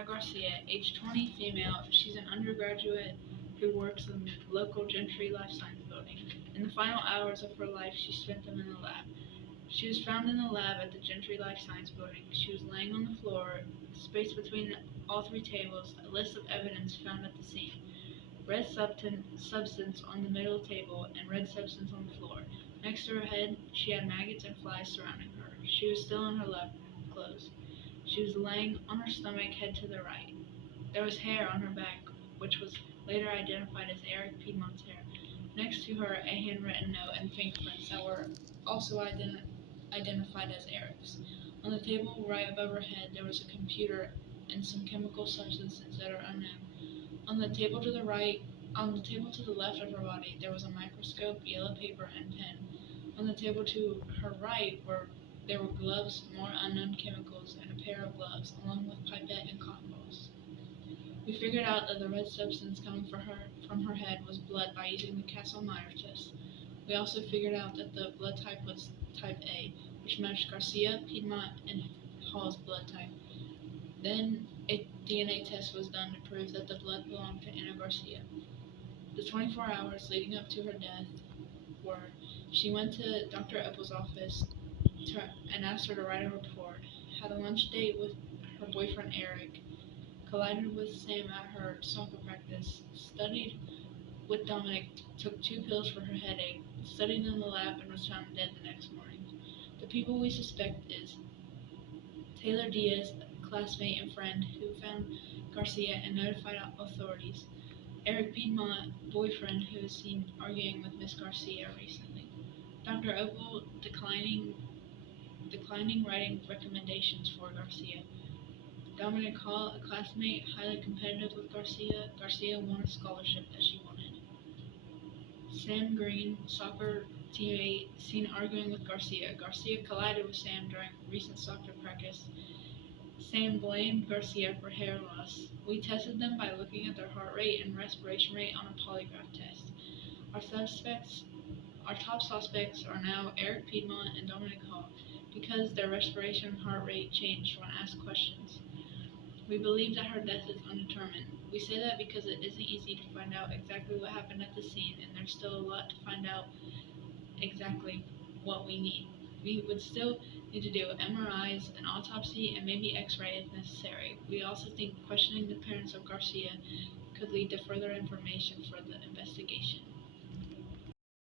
Anna Garcia, age 20, female. She's an undergraduate who works in the local Gentry Life Science building. In the final hours of her life, she spent them in the lab. She was found in the lab at the Gentry Life Science building. She was laying on the floor, space between all three tables, a list of evidence found at the scene. Red substance on the middle table and red substance on the floor. Next to her head, she had maggots and flies surrounding her. She was still in her lab clothes. She was laying on her stomach, head to the right. There was hair on her back, which was later identified as Eric Piedmont's hair. Next to her, a handwritten note and fingerprints that were also identified as Eric's. On the table right above her head, there was a computer and some chemical substances that are unknown. On the table to the left of her body, there was a microscope, yellow paper, and pen. On the table to her right there were gloves, more unknown chemicals, and a pair of gloves, along with pipette and cotton balls. We figured out that the red substance coming from her head was blood by using the Kastle-Meyer test. We also figured out that the blood type was type A, which matched Garcia, Piedmont, and Hall's blood type. Then a DNA test was done to prove that the blood belonged to Anna Garcia. The 24 hours leading up to her death were: she went to Dr. Eppel's office and asked her to write a report, had a lunch date with her boyfriend Eric, collided with Sam at her soccer practice, studied with Dominic, took 2 pills for her headache, studied in the lab, and was found dead the next morning. The people we suspect is Taylor Diaz, a classmate and friend who found Garcia and notified authorities, Eric Piedmont, boyfriend who was seen arguing with Miss Garcia recently, Dr. Opel declining writing recommendations for Garcia, Dominic Hall, a classmate highly competitive with Garcia. Garcia won a scholarship that she wanted. Sam Green, soccer teammate, seen arguing with Garcia. Garcia collided with Sam during recent soccer practice. Sam blamed Garcia for hair loss. We tested them by looking at their heart rate and respiration rate on a polygraph test. Our top suspects are now Eric Piedmont and Dominic Hall, because their respiration and heart rate changed when asked questions. We believe that her death is undetermined. We say that because it isn't easy to find out exactly what happened at the scene, and there's still a lot to find out exactly what we need. We would still need to do MRIs, an autopsy, and maybe X-ray if necessary. We also think questioning the parents of Garcia could lead to further information for the investigation.